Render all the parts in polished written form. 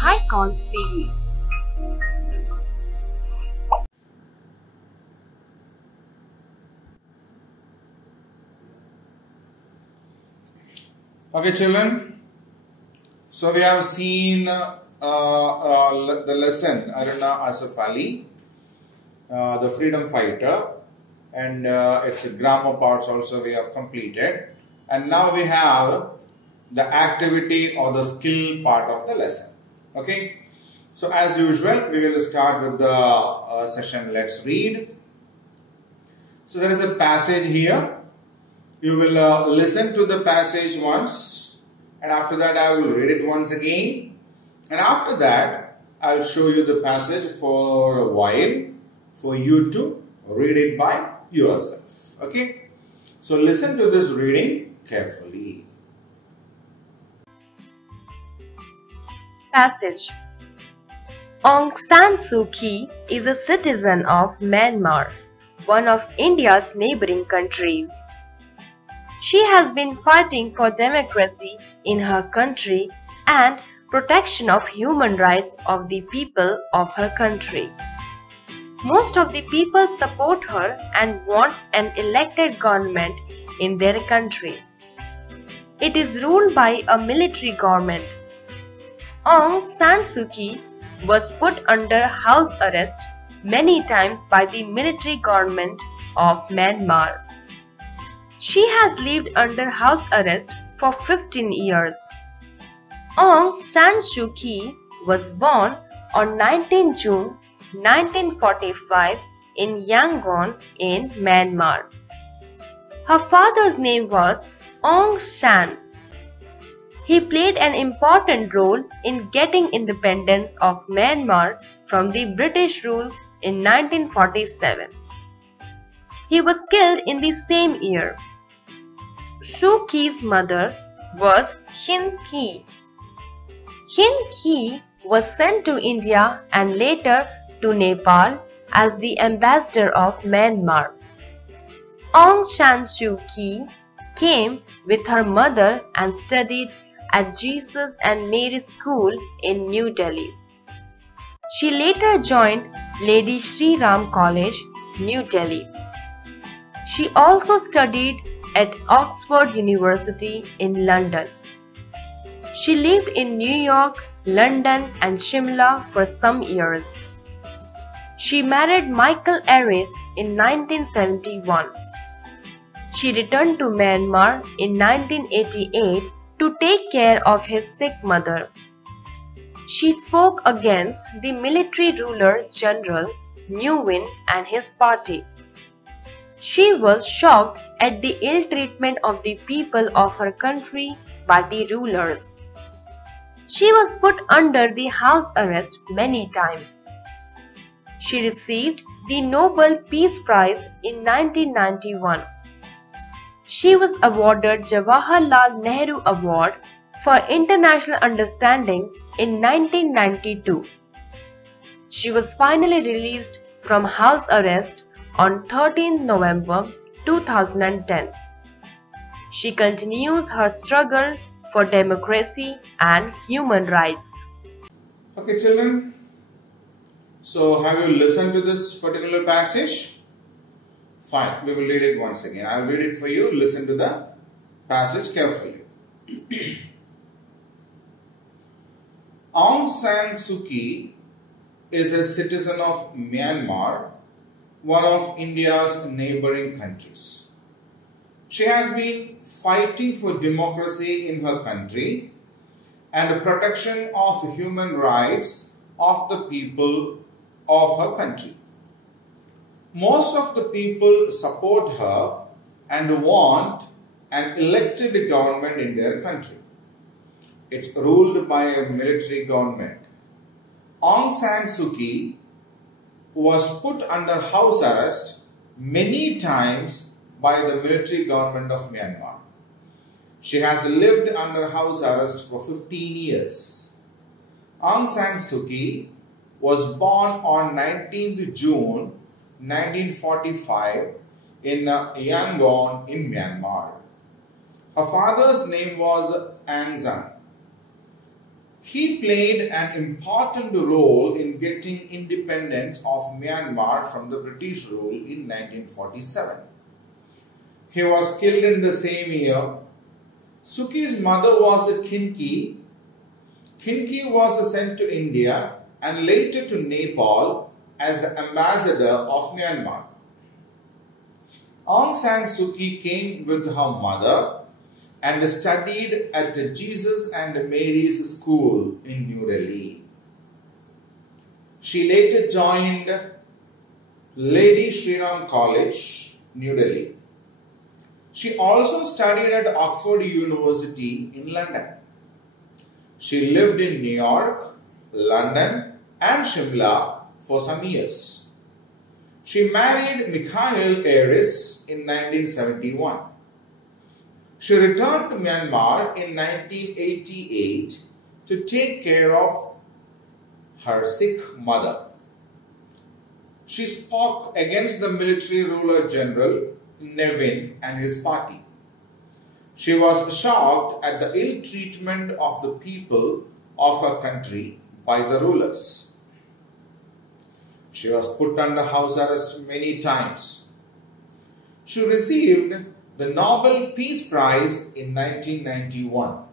Icon series. Okay, children. So we have seen the lesson Aruna Asaf Ali, the freedom fighter, and its grammar parts also we have completed. And now we have the activity or the skill part of the lesson. Okay. So as usual, we will start with the session. Let's read. So there is a passage here. You will listen to the passage once, and after that I will read it once again, and after that I will show you the passage for a while for you to read it by yourself. Okay, so listen to this reading carefully. Passage. Aung San Suu Kyi is a citizen of Myanmar, one of India's neighboring countries. She has been fighting for democracy in her country and protection of human rights of the people of her country. Most of the people support her and want an elected government in their country. It is ruled by a military government. Aung San Suu Kyi was put under house arrest many times by the military government of Myanmar. She has lived under house arrest for 15 years. Aung San Suu Kyi was born on 19 June 1945 in Yangon in Myanmar. Her father's name was Aung San. He played an important role in getting independence of Myanmar from the British rule in 1947. He was killed in the same year. Suu Kyi's mother was Hin Kyi. Hin Kyi was sent to India and later to Nepal as the ambassador of Myanmar. Aung San Suu Kyi came with her mother and studied at Jesus and Mary School in New Delhi. She later joined Lady Shri Ram College, New Delhi. She also studied at Oxford University in London. She lived in New York, London and Shimla for some years. She married Michael Aris in 1971. She returned to Myanmar in 1988 to take care of his sick mother. She spoke against the military ruler General Nguyen and his party. She was shocked at the ill treatment of the people of her country by the rulers. She was put under the house arrest many times. She received the Nobel Peace Prize in 1991. She was awarded Jawaharlal Nehru Award for International Understanding in 1992. She was finally released from house arrest on 13 November 2010. She continues her struggle for democracy and human rights. Okay, children. So have you listened to this particular passage? Fine, we will read it once again. I will read it for you. Listen to the passage carefully. Aung San Suu Kyi is a citizen of Myanmar, one of India's neighboring countries. She has been fighting for democracy in her country and the protection of human rights of the people of her country. Most of the people support her and want an elected government in their country. It's ruled by a military government. Aung San Suu Kyi was put under house arrest many times by the military government of Myanmar. She has lived under house arrest for 15 years. Aung San Suu Kyi was born on 19th June 1945 in Yangon in Myanmar. Her father's name was Aung San. He played an important role in getting independence of Myanmar from the British rule in 1947. He was killed in the same year. Suki's mother was a Kinki. Kinki was sent to India and later to Nepal as the ambassador of Myanmar. Aung San Suu Kyi came with her mother and studied at the Jesus and Mary's School in New Delhi. She later joined Lady Shri Ram College, New Delhi. She also studied at Oxford University in London. She lived in New York, London and Shimla for some years. She married Mikhail Aris in 1971. She returned to Myanmar in 1988 to take care of her sick mother. She spoke against the military ruler General Nevin and his party. She was shocked at the ill treatment of the people of her country by the rulers. She was put under house arrest many times. She received the Nobel Peace Prize in 1991.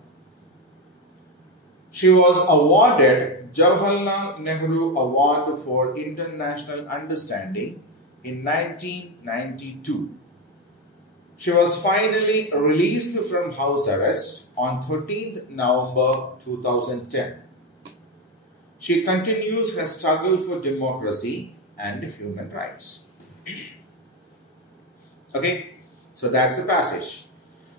She was awarded Jawaharlal Nehru Award for International Understanding in 1992. She was finally released from house arrest on 13th November 2010. She continues her struggle for democracy and human rights. Okay, so that's the passage.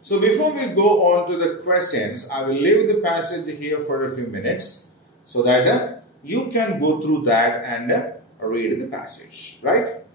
So before we go on to the questions, I will leave the passage here for a few minutes so that you can go through that and read the passage, right?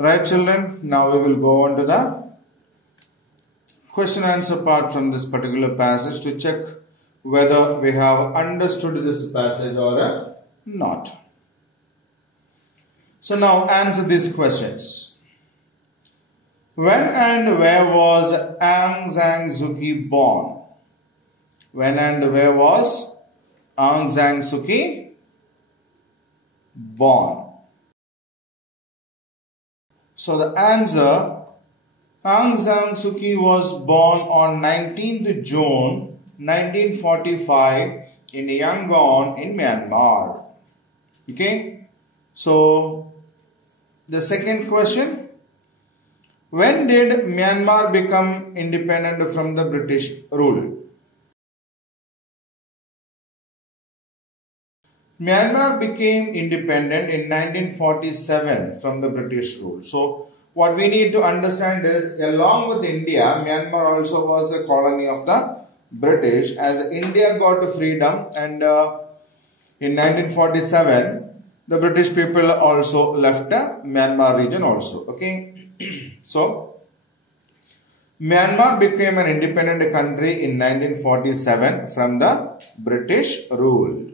Right, children? Now we will go on to the question answer part from this particular passage to check whether we have understood this passage or not. So now answer these questions. When and where was Aung San Suu Kyi born? When and where was Aung San Suu Kyi born? So the answer, Aung San Suu Kyi was born on 19th June 1945 in Yangon in Myanmar. Okay. So the second question, when did Myanmar become independent from the British rule? Myanmar became independent in 1947 from the British rule. So what we need to understand is, along with India, Myanmar also was a colony of the British. As India got freedom, and in 1947 the British people also left the Myanmar region also. Okay. So Myanmar became an independent country in 1947 from the British rule.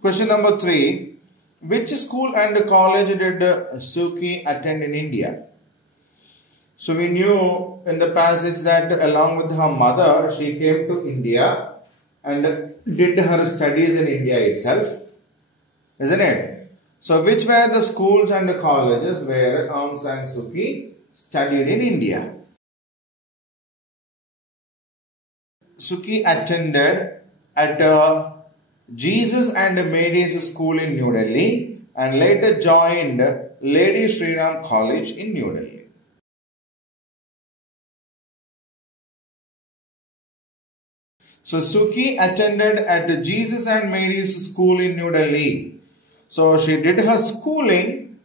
Question number 3. Which school and college did Suu Kyi attend in India? So we knew in the passage that along with her mother, she came to India and did her studies in India itself. Isn't it? So which were the schools and the colleges where Aung San Suu Kyi studied in India? Suu Kyi attended at Jesus and Mary's School in New Delhi and later joined Lady Shri Ram College in New Delhi. So Suu Kyi attended at Jesus and Mary's School in New Delhi. So she did her schooling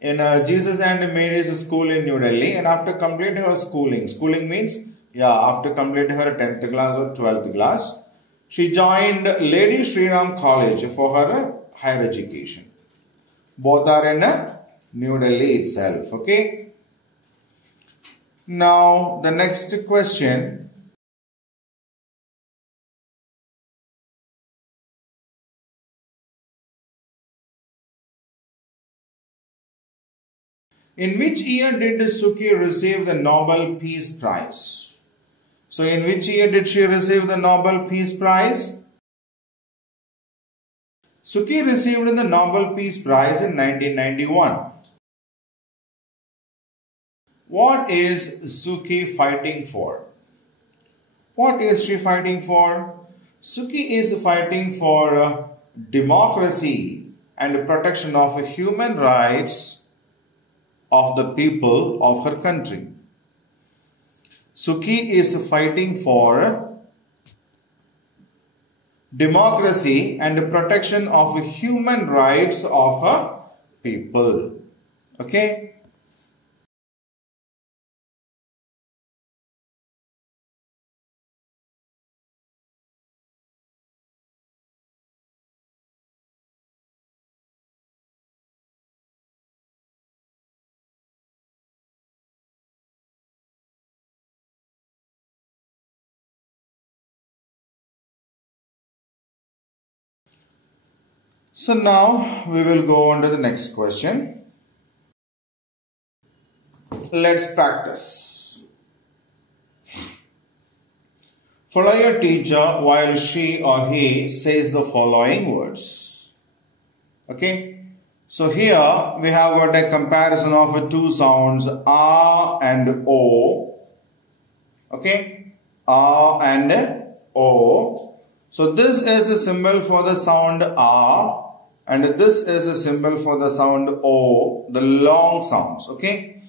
in Jesus and Mary's School in New Delhi, and after completing her schooling means, after completing her 10th class or 12th class, she joined Lady Shri Ram College for her higher education. Both are in New Delhi itself. Okay. Now the next question. In which year did Suu Kyi receive the Nobel Peace Prize? So in which year did she receive the Nobel Peace Prize? Suu Kyi received the Nobel Peace Prize in 1991. What is Suu Kyi fighting for? What is she fighting for? Suu Kyi is fighting for democracy and protection of human rights of the people of her country. Suu Kyi is fighting for democracy and protection of human rights of her people. Okay. So now we will go on to the next question. Let's practice. Follow your teacher while she or he says the following words. Okay. So here we have got a comparison of two sounds, A and O. Okay. A and O. So this is a symbol for the sound A. And this is a symbol for the sound O, the long sounds. Okay.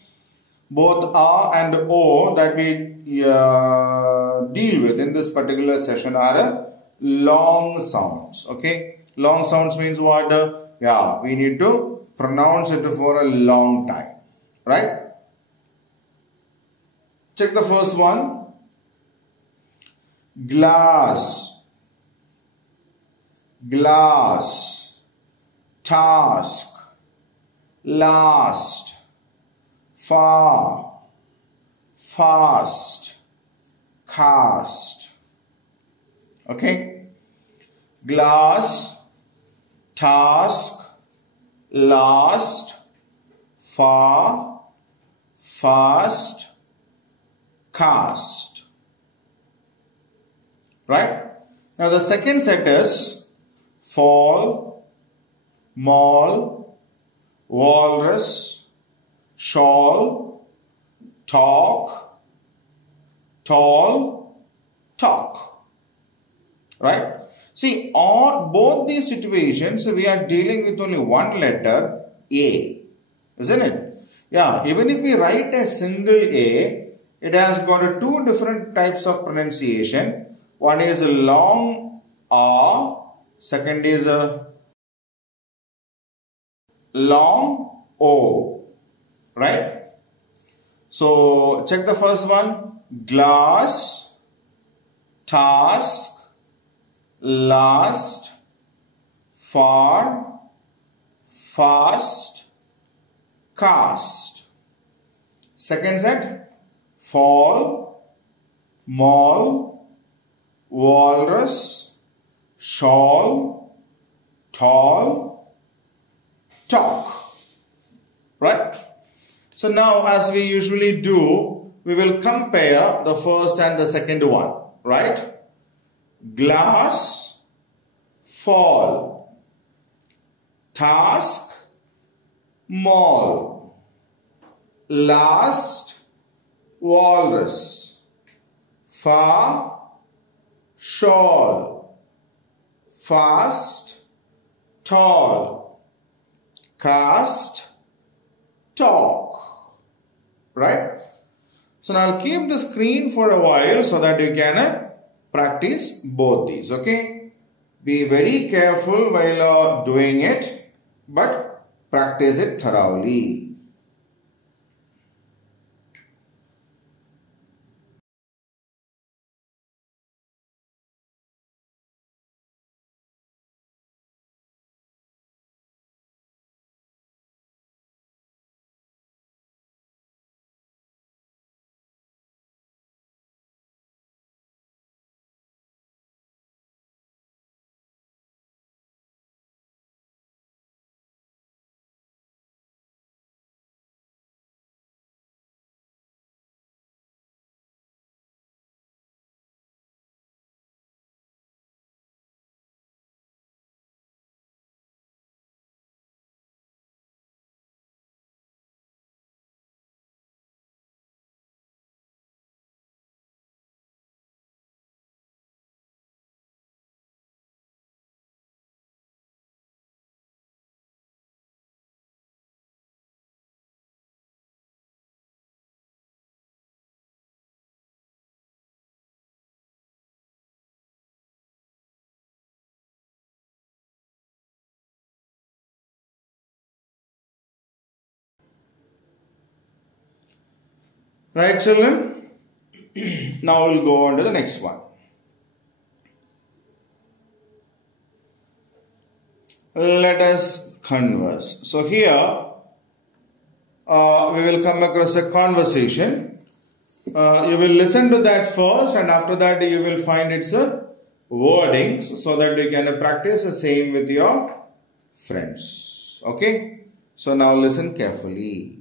Both A and O that we deal with in this particular session are long sounds. Okay. Long sounds means what? We need to pronounce it for a long time. Right? Check the first one. Glass. glass, task, last, far, fast, cast. Okay? Glass, task, last, far, fast, cast. Right? Now the second set is fall, mall, walrus, shawl, talk, tall, talk. Right? See, on both these situations, we are dealing with only one letter, A. Isn't it? Yeah, even if we write a single A, it has got two different types of pronunciation. One is a long A, second is a long O. Right? So, check the first one. Glass, task, last, far, fast, cast. Second set, fall, mall, walrus, shawl, tall, talk. Right? So now as we usually do, we will compare the first and the second one. Right? Glass, fall, task, mall, last, walrus, far, shawl, fast, tall, cast, talk. Right? So now I'll keep the screen for a while so that you can practice both these. Okay? Be very careful while doing it, but practice it thoroughly. Right, children? Now we'll go on to the next one. Let us converse. So here we will come across a conversation. You will listen to that first, and after that you will find its wordings so that you can practice the same with your friends. Okay? So now listen carefully.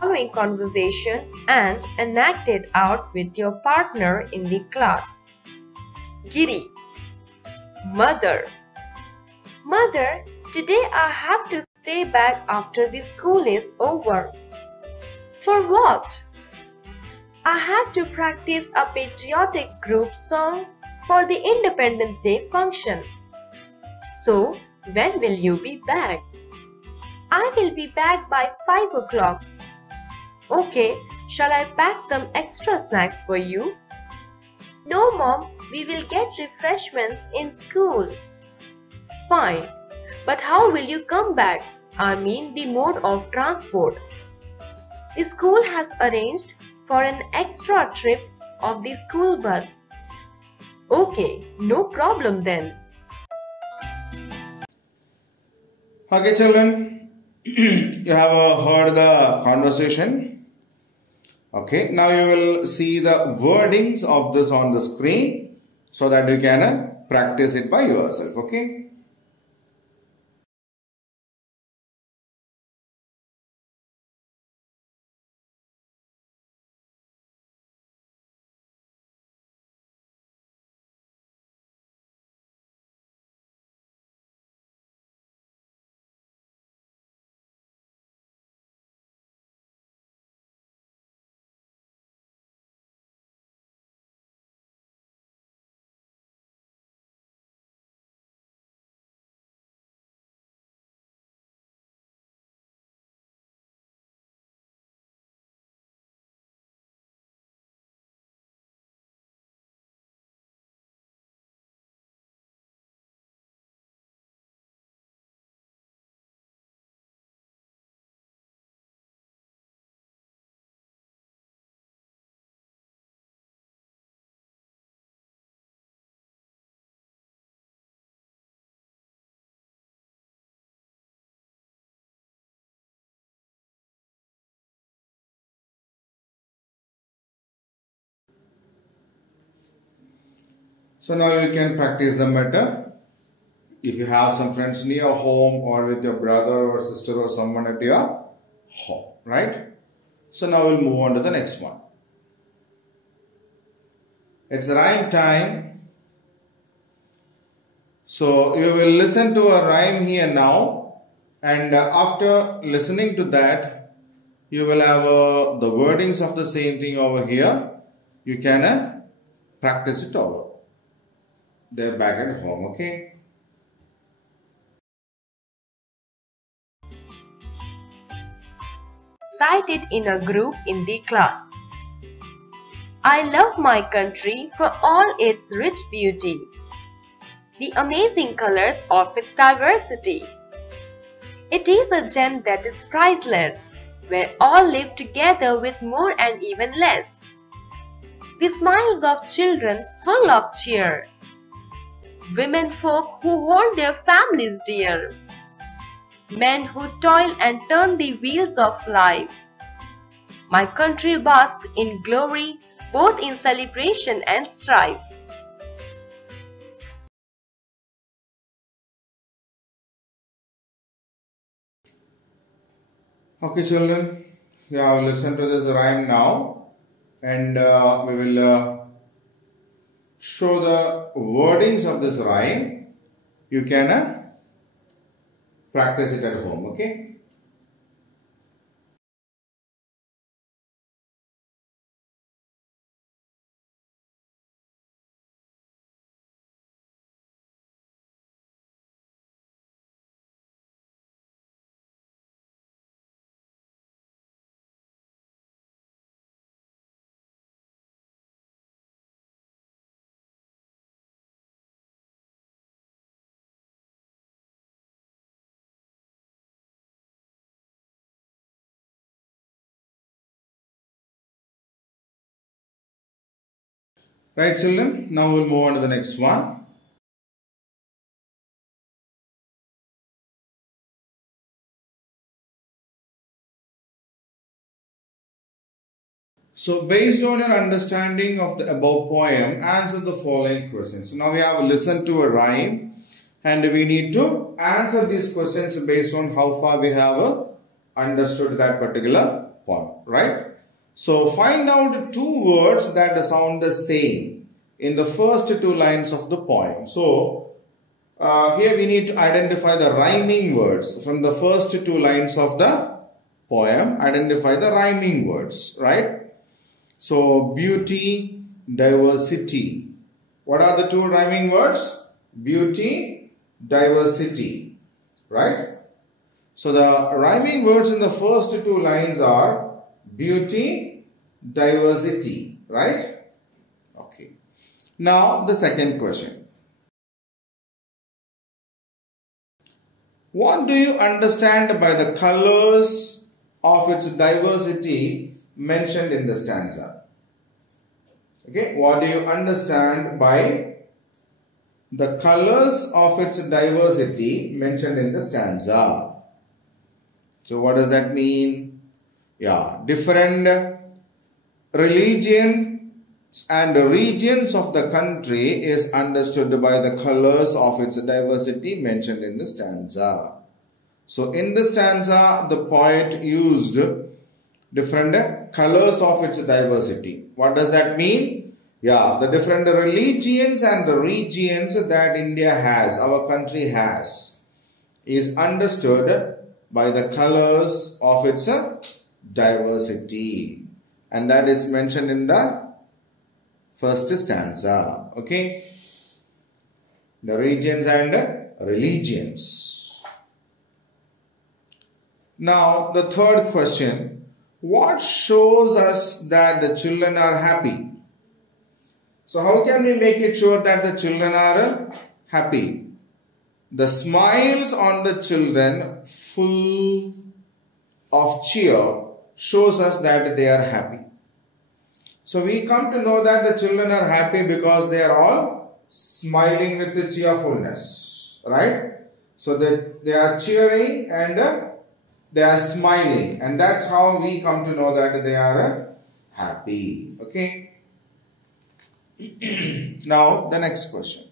Following conversation and enact it out with your partner in the class. Giri. Mother. Mother, today I have to stay back after the school is over. For what? I have to practice a patriotic group song for the Independence Day function. So, when will you be back? I will be back by 5 o'clock. Okay, shall I pack some extra snacks for you? No, Mom, we will get refreshments in school. Fine, but how will you come back? I mean the mode of transport. The school has arranged for an extra trip of the school bus. Okay, no problem then. Okay, children, you have heard the conversation. Okay, now you will see the wordings of this on the screen so that you can practice it by yourself. Okay. So now you can practice them better. If you have some friends near home or with your brother or sister or someone at your home, right? So now we'll move on to the next one. It's rhyme time. So you will listen to a rhyme here now, and after listening to that, you will have the wordings of the same thing over here. You can practice it over there back at home, okay? Cite it in a group in the class. I love my country for all its rich beauty, the amazing colors of its diversity. It is a gem that is priceless, where all live together with more and even less. The smiles of children full of cheer, women folk who hold their families dear, men who toil and turn the wheels of life. My country basks in glory, both in celebration and strife. Okay, children, you have listened to this rhyme now, and we will show the wordings of this rhyme. You can practice it at home, okay? Right, children, now we'll move on to the next one. So, based on your understanding of the above poem, answer the following questions. So, now we have listened to a rhyme and we need to answer these questions based on how far we have understood that particular poem, right? So, find out two words that sound the same in the first two lines of the poem. So, here we need to identify the rhyming words from the first two lines of the poem. Identify the rhyming words, right? So, beauty, diversity. What are the two rhyming words? Beauty, diversity, right? So, the rhyming words in the first two lines are beauty, diversity, right? Okay. Now, the second question. What do you understand by the colors of its diversity mentioned in the stanza? Okay, what do you understand by the colors of its diversity mentioned in the stanza. So what does that mean? Yeah, different religions and regions of the country is understood by the colors of its diversity mentioned in the stanza. So in the stanza, the poet used different colors of its diversity. What does that mean? Yeah, the different religions and the regions that India has, our country has, is understood by the colors of its diversity. And that is mentioned in the first stanza. Okay. The regions and religions. Now, the third question. What shows us that the children are happy? So, how can we make it sure that the children are happy? The smiles on the children full of cheer shows us that they are happy. So we come to know that the children are happy because they are all smiling with the cheerfulness, right? So they are cheering and they are smiling, and that's how we come to know that they are happy. Okay. Now the next question.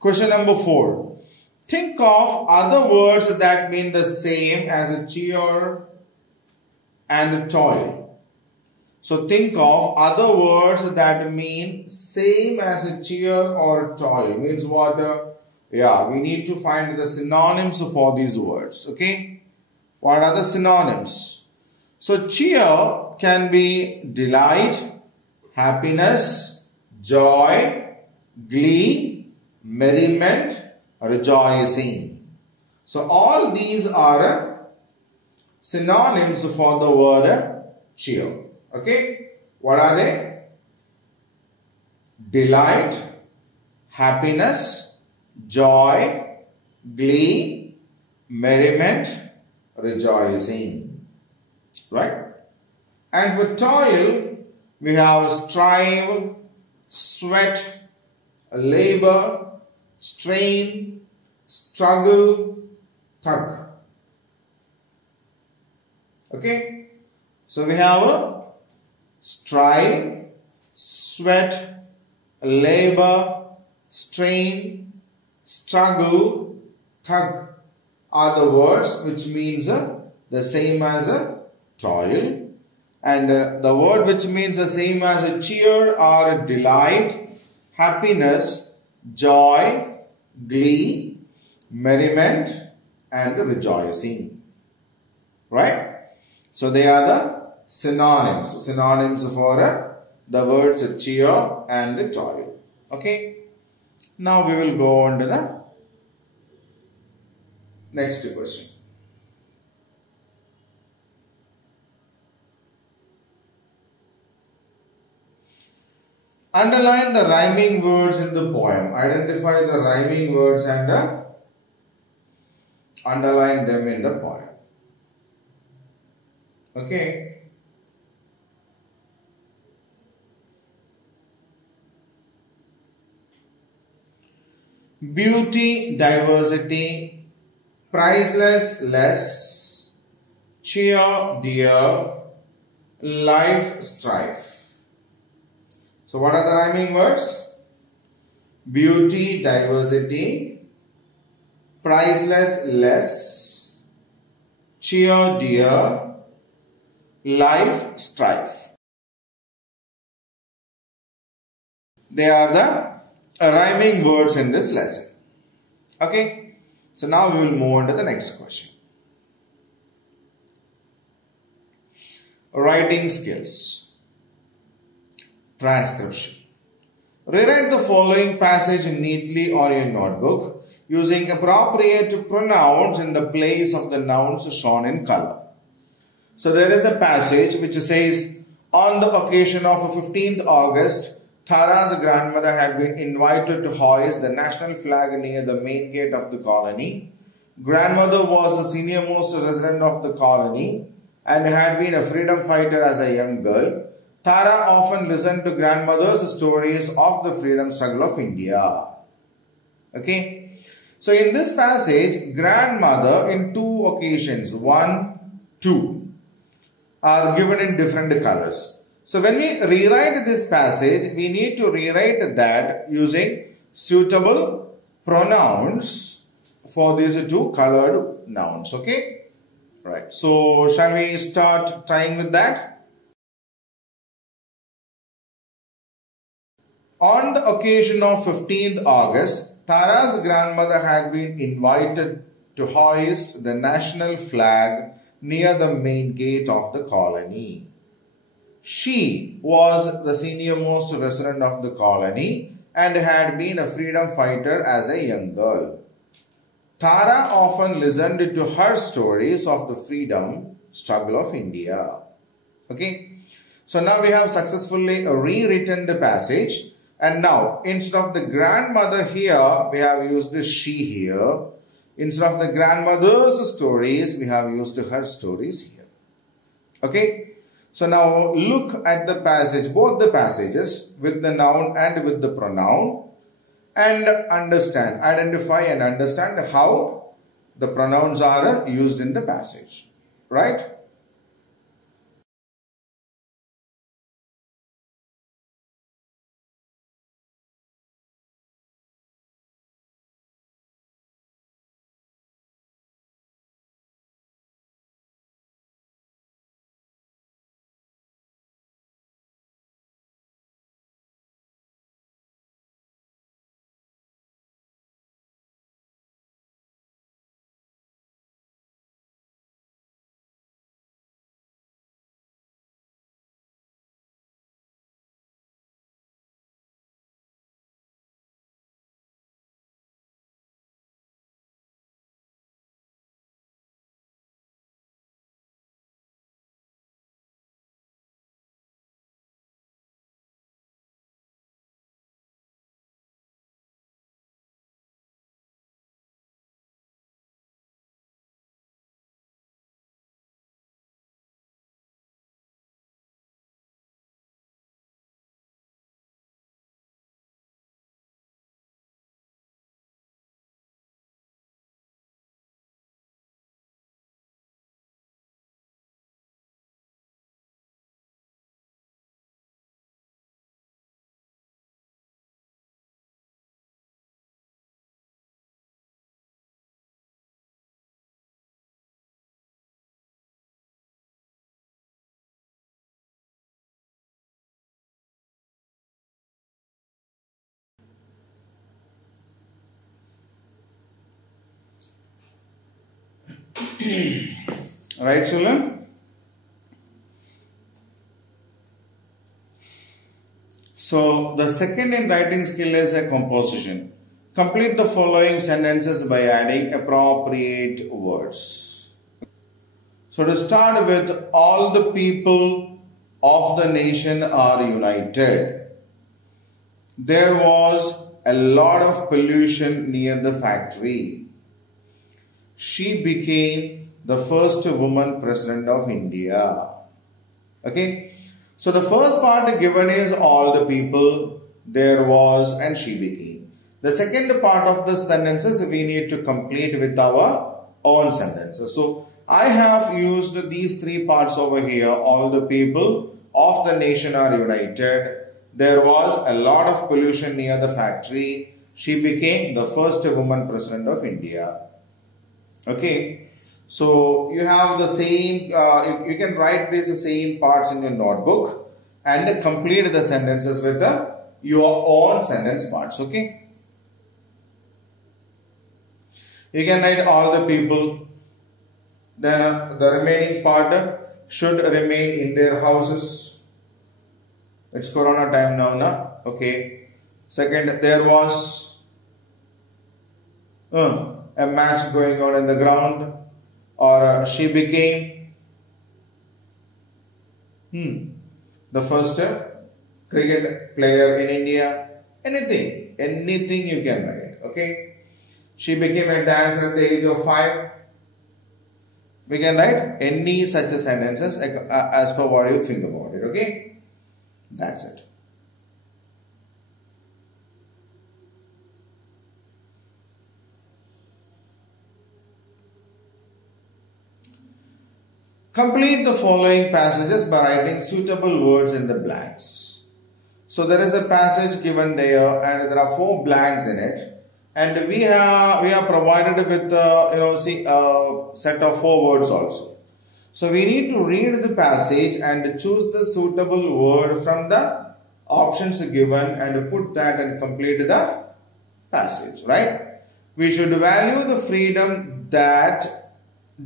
Question number 4. Think of other words that mean the same as a cheer and toil. So think of other words that mean same as a cheer or toil. Means what? Yeah, we need to find the synonyms for these words. Okay. What are the synonyms? So cheer can be delight, happiness, joy, glee, merriment, rejoicing. So all these are synonyms for the word cheer. Okay. What are they? Delight, happiness, joy, glee, merriment, rejoicing. Right? And for toil, we have strive, sweat, labor, strain, struggle, tug. Okay. So we have a strive, sweat, labor, strain, struggle, tug are the words which means the same as a toil. And the word which means the same as a cheer are delight, happiness, joy, glee, merriment, and rejoicing. Right? So they are the synonyms. Synonyms for the words cheer and toil. Okay. Now we will go on to the next question. Underline the rhyming words in the poem. Identify the rhyming words and underline them in the poem. Okay. Beauty, diversity, priceless, less, cheer, dear, life, strife. So what are the rhyming words? Beauty, diversity, priceless, less, cheer, dear, life, strife. They are the rhyming words in this lesson. Okay. So now we will move on to the next question. Writing skills. Transcription. Rewrite the following passage neatly on your notebook using appropriate pronouns in the place of the nouns shown in color. So there is a passage which says, on the occasion of 15th August, Tara's grandmother had been invited to hoist the national flag near the main gate of the colony. Grandmother was the senior most resident of the colony. and had been a freedom fighter as a young girl, Tara often listened to grandmother's stories of the freedom struggle of India. Okay. So in this passage, grandmother in two occasions, 1, 2, are given in different colors. So when we rewrite this passage, we need to rewrite that using suitable pronouns for these two colored nouns. Okay. Right. So shall we start trying with that? On the occasion of 15th August, Tara's grandmother had been invited to hoist the national flag near the main gate of the colony. She was the senior-most resident of the colony and had been a freedom fighter as a young girl. Tara often listened to her stories of the freedom struggle of India. Okay. So now we have successfully rewritten the passage. And now, instead of the grandmother here, we have used the she here. Instead of the grandmother's stories, we have used her stories here. Okay. So now look at the passage, both the passages with the noun and with the pronoun, and understand, identify and understand how the pronouns are used in the passage. Right? Right, children? So the second in writing skill is a composition. Complete the following sentences by adding appropriate words. So to start with, all the people of the nation are united. There was a lot of pollution near the factory. She became the first woman president of India. Okay. So the first part given is all the people, there was, and she became. The second part of the sentences we need to complete with our own sentences. So I have used these three parts over here. All the people of the nation are united. There was a lot of pollution near the factory. She became the first woman president of India. Okay. So you have the same, you can write these same parts in your notebook and complete the sentences with your own sentence parts. Okay. You can write all the people. Then the remaining part should remain in their houses. It's Corona time now, na? Okay. Second, there was a match going on in the ground. Or she became the first cricket player in India. Anything you can write. Okay. She became a dancer at the age of 5. We can write any such sentences as per what you think about it. Okay, that's it. Complete the following passages by writing suitable words in the blanks. So there is a passage given there, and there are 4 blanks in it, and we are provided with a set of 4 words also. So we need to read the passage and choose the suitable word from the options given and put that and complete the passage. Right? We should value the freedom that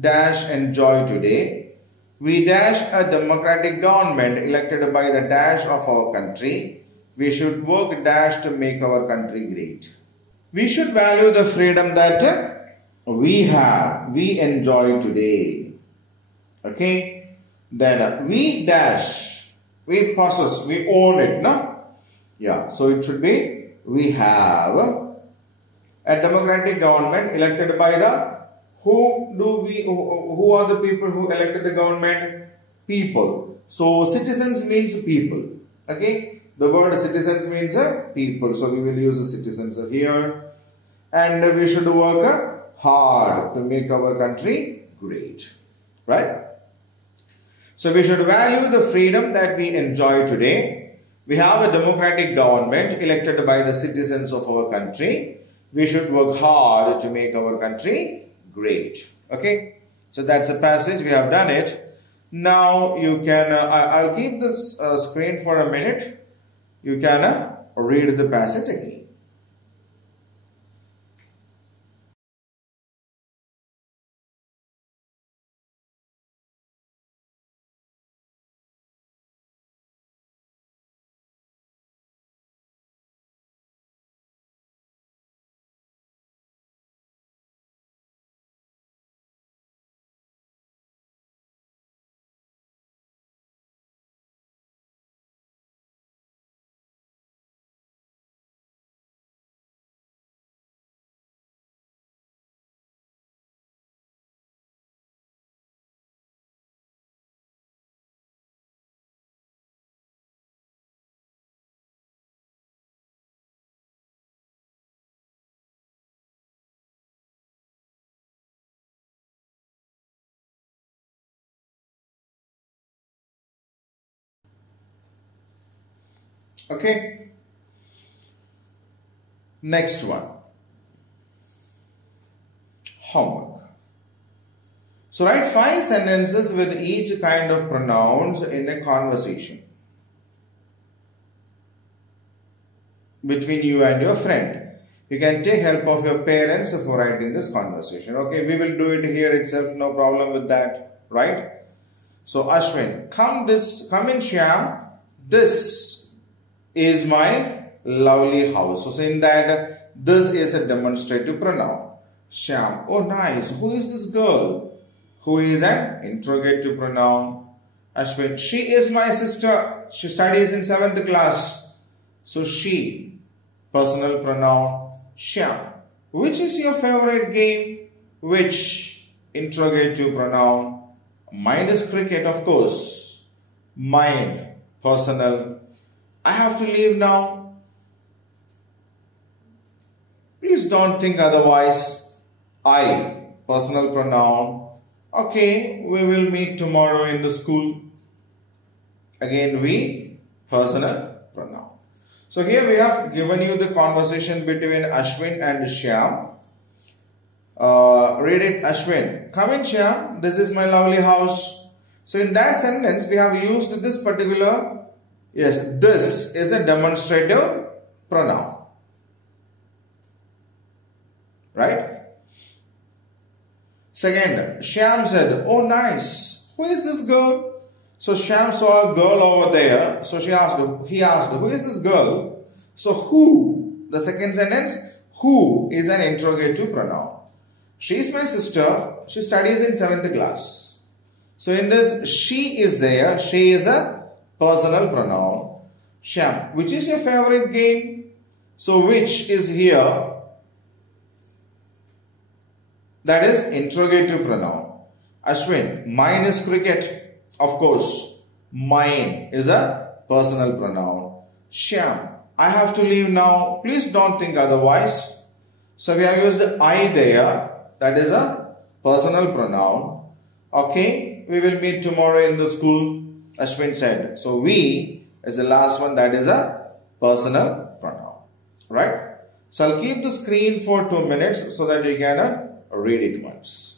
dash enjoy today. We dash a democratic government elected by the dash of our country. We should work dash to make our country great. We should value the freedom that we enjoy today. Okay. Then we dash, we possess, we own it, no? Yeah. So it should be we have a democratic government elected by the who are the people who elected the government? People. So citizens means people. Okay. The word citizens means people. So we will use citizens here. And we should work hard to make our country great. Right? So we should value the freedom that we enjoy today. We have a democratic government elected by the citizens of our country. We should work hard to make our country great. Okay, so that's a passage. We have done it. Now you can I'll keep this screen for a minute. You can read the passage again. Okay. Next one. Homework. So write 5 sentences with each kind of pronouns in a conversation between you and your friend. You can take help of your parents for writing this conversation. Okay, we will do it here itself, no problem with that, right? So Ashwin, come in Shyam, this is my lovely house. So saying that this is a demonstrative pronoun. Shyam, oh nice, who is this girl? Who is an interrogative pronoun. Ashwin, she is my sister. She studies in 7th class. So she, personal pronoun. Shyam, which is your favorite game? Which, interrogative pronoun. Mine is cricket, of course. Mine, personal. I have to leave now. Please don't think otherwise. I, personal pronoun. Okay, we will meet tomorrow in the school. Again, we, personal pronoun. So here we have given you the conversation between Ashwin and Shyam. Read it, Ashwin. Come in, Shyam. This is my lovely house. So in that sentence, we have used this particular, yes, this is a demonstrative pronoun. Right? Second, Shyam said, oh nice, who is this girl? So Shyam saw a girl over there. So he asked, who is this girl? So who, the second sentence, who is an interrogative pronoun. She is my sister. She studies in 7th class. So in this, she is there. She is a personal pronoun. Shyam, which is your favorite game? So which is here? That is interrogative pronoun. Ashwin, mine is cricket. Of course, mine is a personal pronoun. Shyam, I have to leave now. Please don't think otherwise. So we have used I there. That is a personal pronoun. Okay, we will meet tomorrow in the school. Ashwin said. So we is the last one, that is a personal pronoun. Right? So I'll keep the screen for 2 minutes so that you can read it once.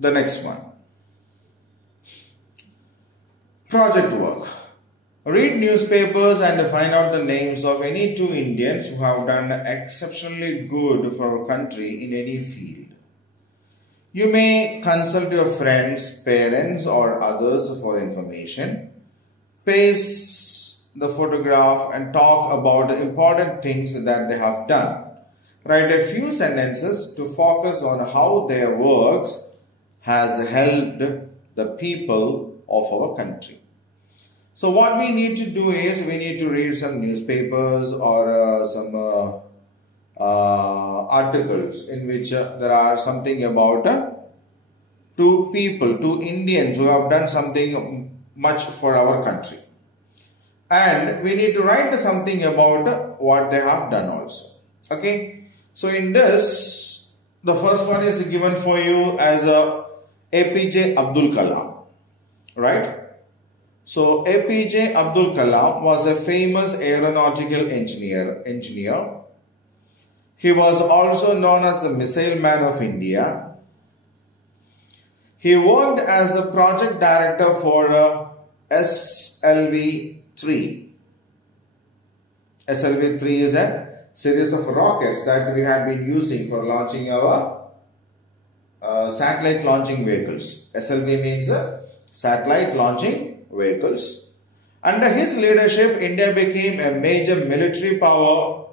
The next one. Project work. Read newspapers and find out the names of any 2 Indians who have done exceptionally good for our country in any field. You may consult your friends, parents or others for information. Paste the photograph and talk about the important things that they have done. Write a few sentences to focus on how their works has helped the people of our country. So what we need to do is we need to read some newspapers or some articles in which there are something about 2 people, 2 Indians who have done something much for our country. And we need to write something about what they have done also. Okay. So in this, the first one is given for you as APJ Abdul Kalam. Right. So APJ Abdul Kalam was a famous aeronautical engineer. He was also known as the Missile Man of India. He worked as a project director for SLV-3. SLV-3 is a series of rockets that we had been using for launching our satellite launching vehicles. SLV means satellite launching vehicles. Under his leadership, India became a major military power.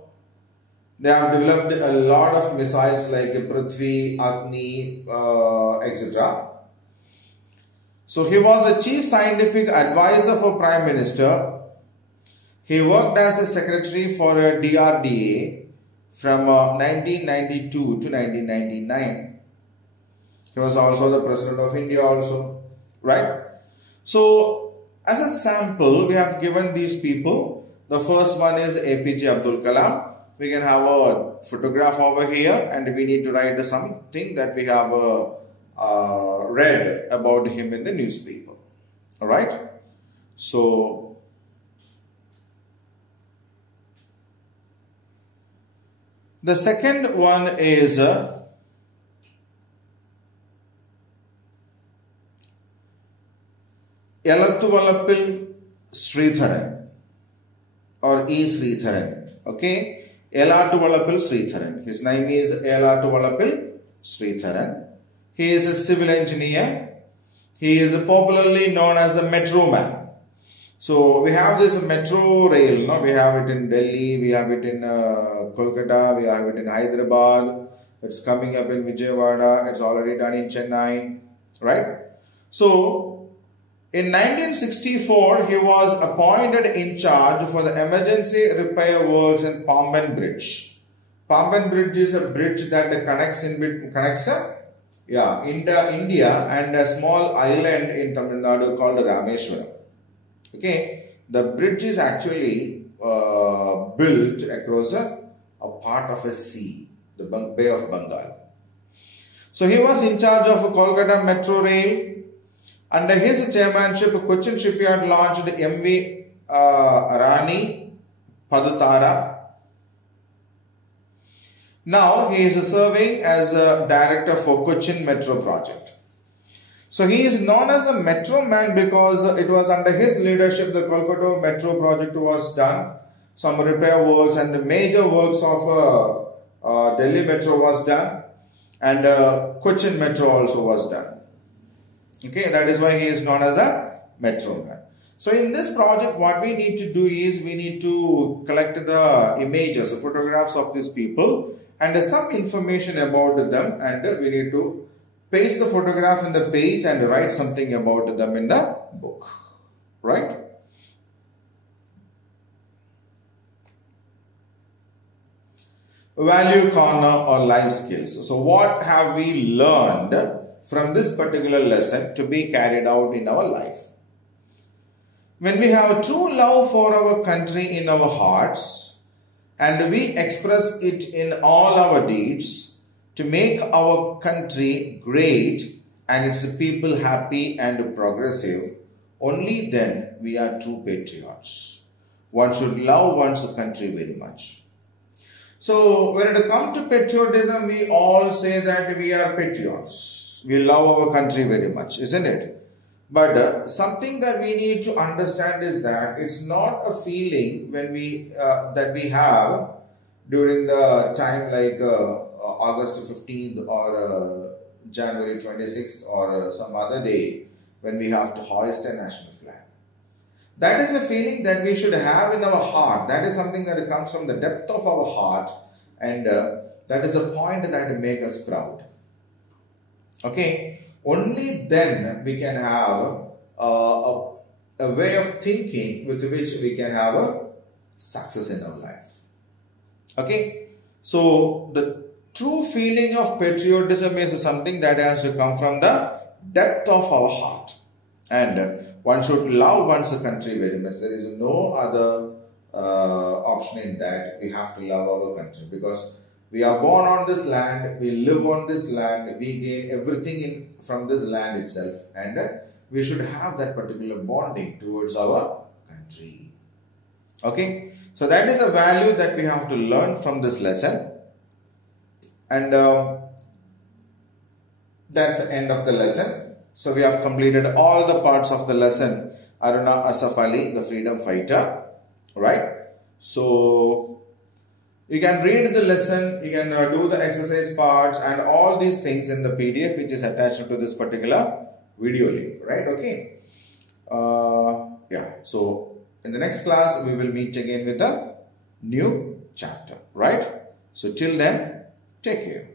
They have developed a lot of missiles like Prithvi, Agni, etc. So he was a chief scientific advisor for Prime Minister. He worked as a secretary for DRDA from 1992 to 1999. He was also the President of India also, right? So as a sample, we have given these people. The first one is APJ Abdul Kalam. We can have a photograph over here and we need to write something that we have read about him in the newspaper. Alright. So, the second one is Elattuvalapil Sridharan or E. Sridharan. Okay. Elattuvalapil Sridharan. His name is Elattuvalapil Sridharan. He is a civil engineer. He is popularly known as the Metro Man. So we have this metro rail. No? We have it in Delhi. We have it in Kolkata. We have it in Hyderabad. It's coming up in Vijayawada. It's already done in Chennai. Right? So in 1964, he was appointed in charge for the emergency repair works in Pamban Bridge. Pamban Bridge is a bridge that connects India and a small island in Tamil Nadu called Rameswaram. Okay, the bridge is actually built across a part of a sea, the Bay of Bengal. So he was in charge of Kolkata Metro Rail. Under his chairmanship, Cochin Shipyard launched MV Rani Padutara. Now he is serving as a director for Cochin Metro project. So he is known as a Metro Man because it was under his leadership the Kolkata Metro project was done. Some repair works and the major works of Delhi Metro was done, and Cochin Metro also was done. Okay, that is why he is known as a Metro Man. So in this project, what we need to do is we need to collect the images, the photographs of these people and some information about them, and we need to paste the photograph in the page and write something about them in the book, right? Value corner or life skills. So what have we learned from this particular lesson to be carried out in our life? When we have true love for our country in our hearts and we express it in all our deeds to make our country great and its people happy and progressive, only then we are true patriots. One should love one's country very much. So when it comes to patriotism, we all say that we are patriots. We love our country very much, isn't it? But something that we need to understand is that it's not a feeling when we that we have during the time like August 15th or January 26th or some other day when we have to hoist a national flag. That is a feeling that we should have in our heart. That is something that comes from the depth of our heart, and that is a point that makes us proud. Okay, only then we can have a way of thinking with which we can have a success in our life. Okay, so the true feeling of patriotism is something that has to come from the depth of our heart, and one should love one's country very much. There is no other option in that. We have to love our country because we are born on this land, we live on this land, we gain everything from this land itself, and we should have that particular bonding towards our country. Okay, so that is a value that we have to learn from this lesson, and that's the end of the lesson. So we have completed all the parts of the lesson. Aruna Asaf Ali, the freedom fighter, right? So you can read the lesson, you can do the exercise parts and all these things in the PDF which is attached to this particular video link, right? Okay. Yeah. So in the next class, we will meet again with a new chapter, right? So till then, take care.